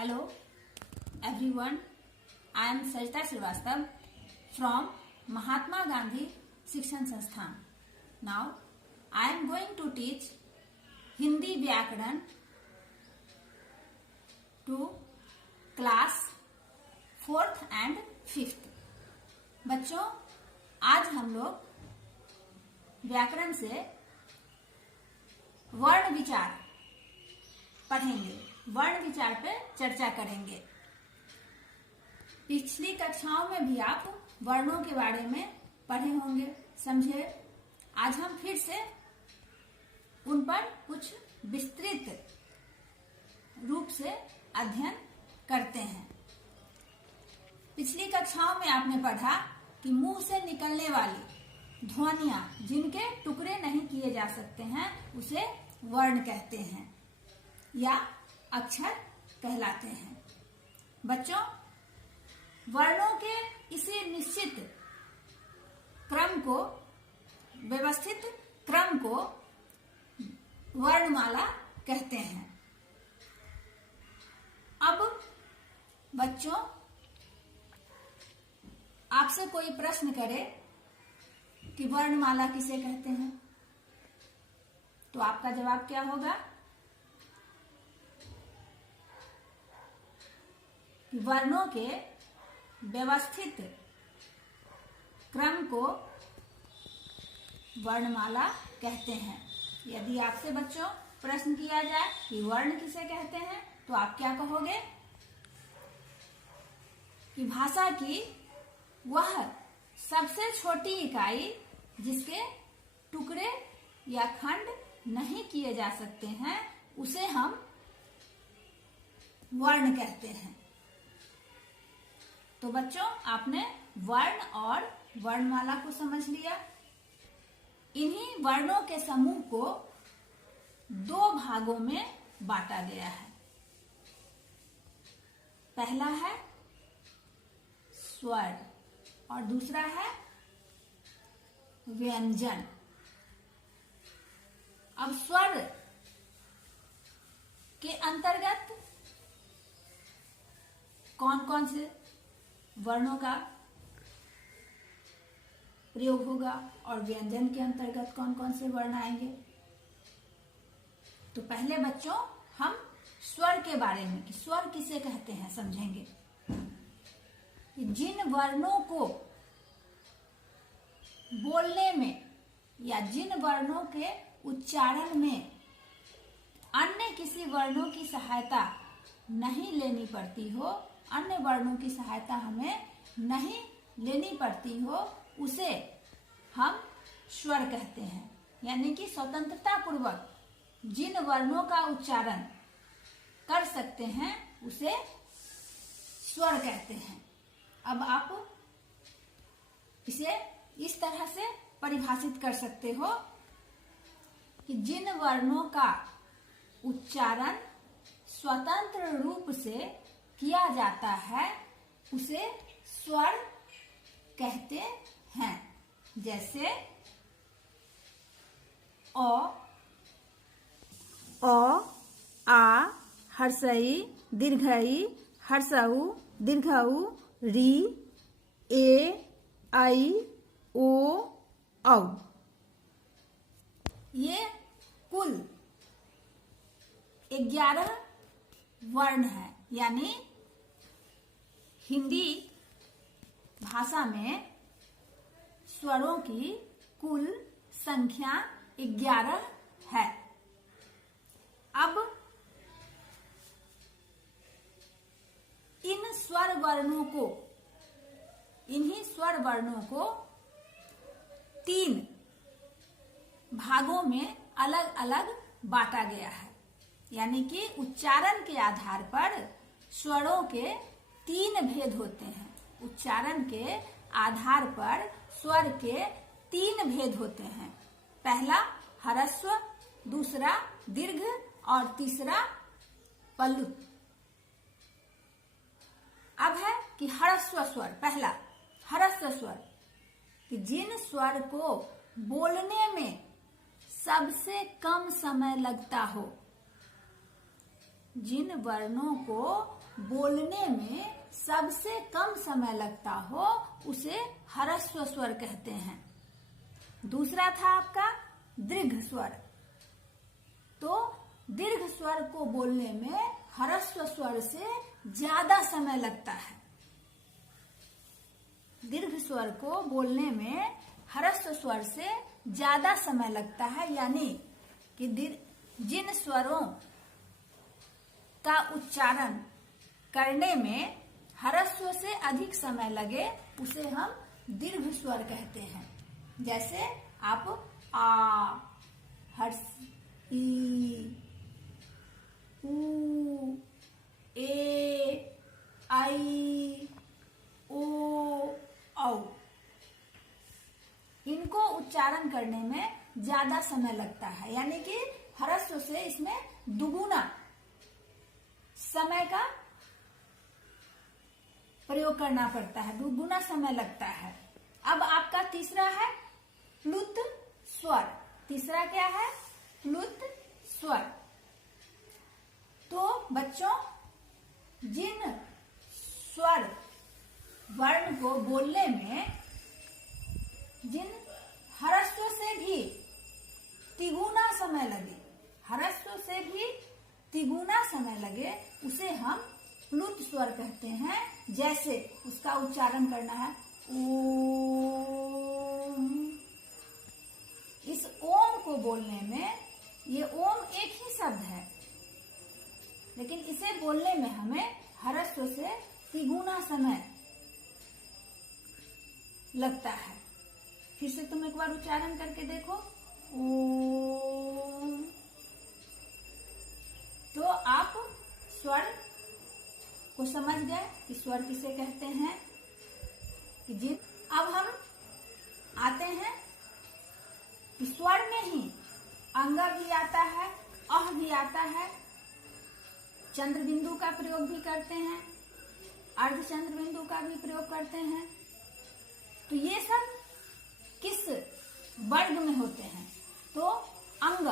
Hello everyone, I am Sajita Srivastava from Mahatma Gandhi Shikshan Sansthan. Now I am going to teach Hindi Vyakaran to class 4th and 5th. बच्चों, आज हम लोग व्याकरण से वर्ण विचार पढ़ेंगे, वर्ण विचार पे चर्चा करेंगे। पिछली कक्षाओं में भी आप वर्णों के बारे में पढ़े होंगे, समझे। आज हम फिर से उन पर कुछ विस्तृत रूप से अध्ययन करते हैं। पिछली कक्षाओं में आपने पढ़ा कि मुंह से निकलने वाली ध्वनियां जिनके टुकड़े नहीं किए जा सकते हैं उसे वर्ण कहते हैं या अक्षर कहलाते हैं। बच्चों, वर्णों के इसी निश्चित क्रम को, व्यवस्थित क्रम को वर्णमाला कहते हैं। अब बच्चों, आपसे कोई प्रश्न करे कि वर्णमाला किसे कहते हैं, तो आपका जवाब क्या होगा कि वर्णों के व्यवस्थित क्रम को वर्णमाला कहते हैं। यदि आपसे बच्चों प्रश्न किया जाए कि वर्ण किसे कहते हैं, तो आप क्या कहोगे कि भाषा की वह सबसे छोटी इकाई जिसके टुकड़े या खंड नहीं किए जा सकते हैं उसे हम वर्ण कहते हैं। तो बच्चों, आपने वर्ण और वर्णमाला को समझ लिया। इन्हीं वर्णों के समूह को दो भागों में बांटा गया है। पहला है स्वर और दूसरा है व्यंजन। अब स्वर के अंतर्गत कौन कौन से वर्णों का प्रयोग होगा और व्यंजन के अंतर्गत कौन कौन से वर्ण आएंगे। तो पहले बच्चों हम स्वर के बारे में कि स्वर किसे कहते हैं समझेंगे। जिन वर्णों को बोलने में या जिन वर्णों के उच्चारण में अन्य किसी वर्णों की सहायता नहीं लेनी पड़ती हो, अन्य वर्णों की सहायता हमें नहीं लेनी पड़ती हो, उसे हम स्वर कहते हैं। यानी कि स्वतंत्रता पूर्वक जिन वर्णों का उच्चारण कर सकते हैं उसे स्वर कहते हैं। अब आप इसे इस तरह से परिभाषित कर सकते हो कि जिन वर्णों का उच्चारण स्वतंत्र रूप से किया जाता है उसे स्वर कहते हैं। जैसे अ, आ, हर्षई, दीर्घई, हर्षऊ, दीर्घऊ, री, ए, आई, ओ, औ। ये कुल 11 वर्ण है। यानी हिंदी भाषा में स्वरों की कुल संख्या 11 है। अब इन स्वर वर्णों को, इन्हीं स्वर वर्णों को 3 भागों में अलग अलग बांटा गया है। यानी कि उच्चारण के आधार पर स्वरों के 3 भेद होते हैं। उच्चारण के आधार पर स्वर के 3 भेद होते हैं। पहला ह्रस्व, दूसरा दीर्घ और तीसरा पल्लुत। अब है कि ह्रस्व स्वर। पहला ह्रस्व स्वर कि जिन स्वर को बोलने में सबसे कम समय लगता हो जिन वर्णों को बोलने में सबसे कम समय लगता हो उसे ह्रस्व स्वर कहते हैं। दूसरा था आपका दीर्घ स्वर। तो दीर्घ स्वर को बोलने में ह्रस्व स्वर से ज्यादा समय लगता है। दीर्घ स्वर को बोलने में ह्रस्व स्वर से ज्यादा समय लगता है, यानी कि जिन स्वरों का उच्चारण करने में ह्रस्व से अधिक समय लगे उसे हम दीर्घ स्वर कहते हैं। जैसे आप आ, हर्ष, ई, ऊ, ए, आई, ओ, औ, इनको उच्चारण करने में ज्यादा समय लगता है, यानी कि ह्रस्व से इसमें दुगुना समय का प्रयोग करना पड़ता है, दुगुना समय लगता है। अब आपका तीसरा है प्लुत स्वर। तीसरा क्या है? प्लुत स्वर। तो बच्चों, जिन स्वर वर्ण को बोलने में जिन ह्रस्व से भी तिगुना समय लगे, ह्रस्व से भी तिगुना समय लगे, उसे हम प्लुत स्वर कहते हैं। जैसे उसका उच्चारण करना है ओम। इस ओम को बोलने में, ये ओम एक ही शब्द है, लेकिन इसे बोलने में हमें ह्रस्व से तिगुना समय लगता है। फिर से तुम एक बार उच्चारण करके देखो, ओम। तो आप स्वर को समझ गए कि स्वर किसे कहते हैं। कि अब हम आते हैं कि स्वर में ही अंग भी आता है, अह भी आता है, चंद्र बिंदु का प्रयोग भी करते हैं, अर्धचंद्र बिंदु का भी प्रयोग करते हैं। तो ये सब किस वर्ग में होते हैं? तो अंग,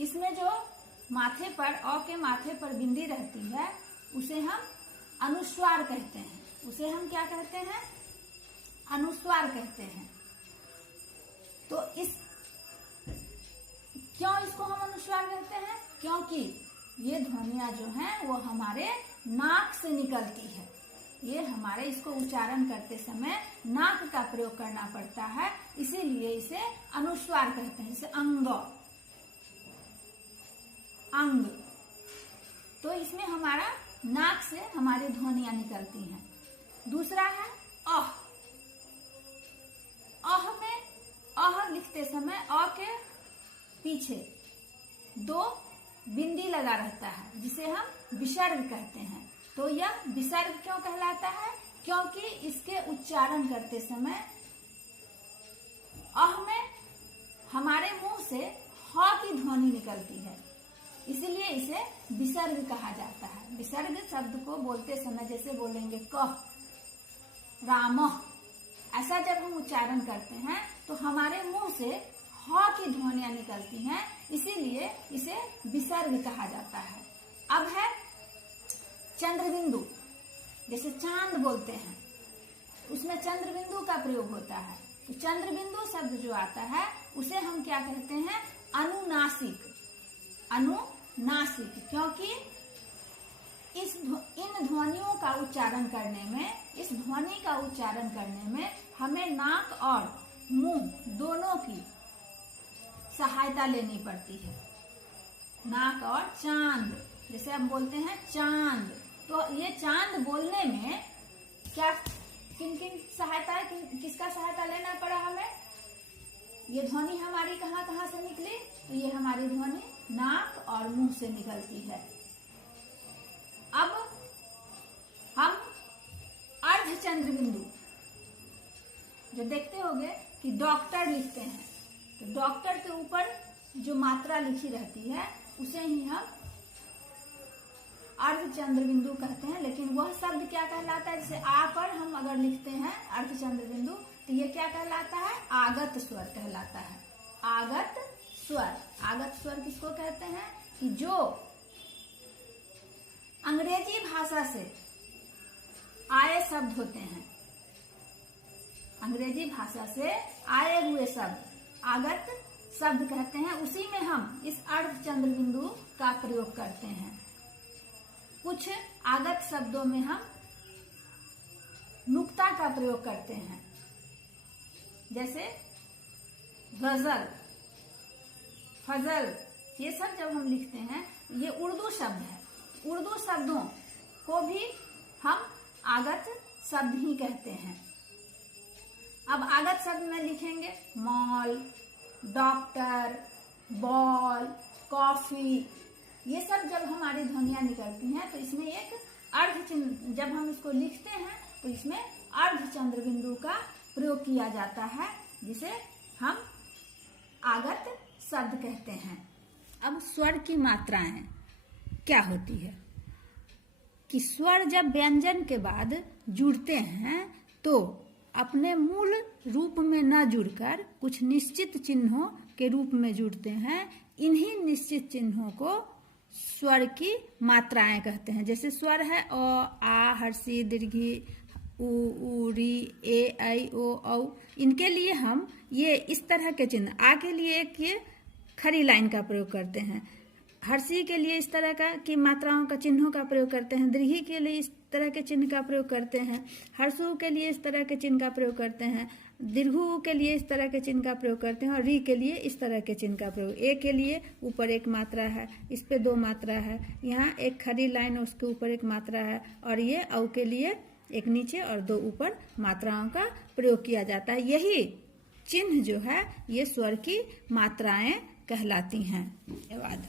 इसमें जो माथे पर, अ के माथे पर बिंदी रहती है उसे हम अनुस्वार कहते हैं। उसे हम क्या कहते हैं? अनुस्वार कहते हैं। तो क्यों इसको हम अनुस्वार कहते हैं? क्योंकि ये ध्वनियां जो हैं वो हमारे नाक से निकलती है। ये हमारे, इसको उच्चारण करते समय नाक का प्रयोग करना पड़ता है, इसीलिए इसे अनुस्वार कहते हैं। जैसे अंग, अंग, तो इसमें हमारा नाक से हमारी ध्वनियां निकलती हैं। दूसरा है अह। अह में, अह लिखते समय अ के पीछे दो बिंदी लगा रहता है, जिसे हम विसर्ग कहते हैं। तो यह विसर्ग क्यों कहलाता है? क्योंकि इसके उच्चारण करते समय अह में हमारे मुंह से ह की ध्वनि निकलती है, इसीलिए इसे विसर्ग कहा जाता है। विसर्ग शब्द को बोलते समय जैसे बोलेंगे कह, रामः, ऐसा जब हम उच्चारण करते हैं तो हमारे मुंह से ह की ध्वनियां निकलती हैं, इसीलिए इसे विसर्ग कहा जाता है। अब है चंद्र बिंदु। जैसे चांद बोलते हैं, उसमें चंद्र बिंदु का प्रयोग होता है। तो चंद्र बिंदु शब्द जो आता है उसे हम क्या कहते हैं? अनुनासिक। अनुनासिक, क्योंकि इन ध्वनियों का उच्चारण करने में, इस ध्वनि का उच्चारण करने में हमें नाक और मुंह दोनों की सहायता लेनी पड़ती है। नाक और चांद, जैसे हम बोलते हैं चांद, तो ये चांद बोलने में क्या, किन किन सहायता है, किसका सहायता लेना पड़ा हमें? ये ध्वनि हमारी कहाँ कहाँ से निकली? तो ये हमारी ध्वनि नाक और मुंह से निकलती है। अब हम अर्धचंद्र बिंदु जो देखते होंगे कि डॉक्टर लिखते हैं, तो डॉक्टर के ऊपर जो मात्रा लिखी रहती है उसे ही हम अर्धचंद्र बिंदु कहते हैं। लेकिन वह शब्द क्या कहलाता है? जैसे आ पर हम अगर लिखते हैं अर्धचंद्र बिंदु, तो ये क्या कहलाता है? आगत स्वर कहलाता है। आगत स्वर। आगत स्वर किसको कहते हैं? कि जो अंग्रेजी भाषा से आए शब्द होते हैं। अंग्रेजी भाषा से आए हुए शब्द आगत शब्द कहते हैं। उसी में हम इस अर्धचंद्र बिंदु का प्रयोग करते हैं। कुछ आगत शब्दों में हम नुक्ता का प्रयोग करते हैं, जैसे गजल, फजल। ये सब जब हम लिखते हैं, ये उर्दू शब्द है। उर्दू शब्दों को भी हम आगत शब्द ही कहते हैं। अब आगत शब्द में लिखेंगे मॉल, डॉक्टर, बॉल, कॉफी। ये सब जब हमारी ध्वनियां निकलती हैं तो इसमें एक अर्धचिन्ह, जब हम इसको लिखते हैं तो इसमें अर्धचंद्र बिंदु का प्रयोग किया जाता है, जिसे हम आगत शब्द कहते हैं। अब स्वर की मात्राएं क्या होती है कि स्वर जब व्यंजन के बाद जुड़ते हैं तो अपने मूल रूप में न जुड़कर कुछ निश्चित चिन्हों के रूप में जुड़ते हैं। इन्हीं निश्चित चिन्हों को स्वर की मात्राएं कहते हैं। जैसे स्वर है अ, आ, हर्षी, दीर्घी, उ, री, ए, ऐ, ओ, औ। इनके लिए हम ये इस तरह के चिन्ह, आ के लिए एक ये खड़ी लाइन का प्रयोग करते हैं, हर्षी के लिए इस तरह का की मात्राओं का चिन्हों का प्रयोग करते हैं, दीर्घी के लिए इस तरह के चिन्ह का प्रयोग करते हैं, हर्षु के लिए इस तरह के चिन्ह का प्रयोग करते हैं, दीर्घु के लिए इस तरह के चिन्ह का प्रयोग करते हैं और री के लिए इस तरह के चिन्ह का प्रयोग। ए के लिए ऊपर एक मात्रा है, इस पे दो मात्रा है, यहाँ एक खड़ी लाइन है, उसके ऊपर एक मात्रा है, और ये औ के लिए एक नीचे और दो ऊपर मात्राओं का प्रयोग किया जाता है। यही चिन्ह जो है ये स्वर की मात्राएं कहलाती हैं। धन्यवाद।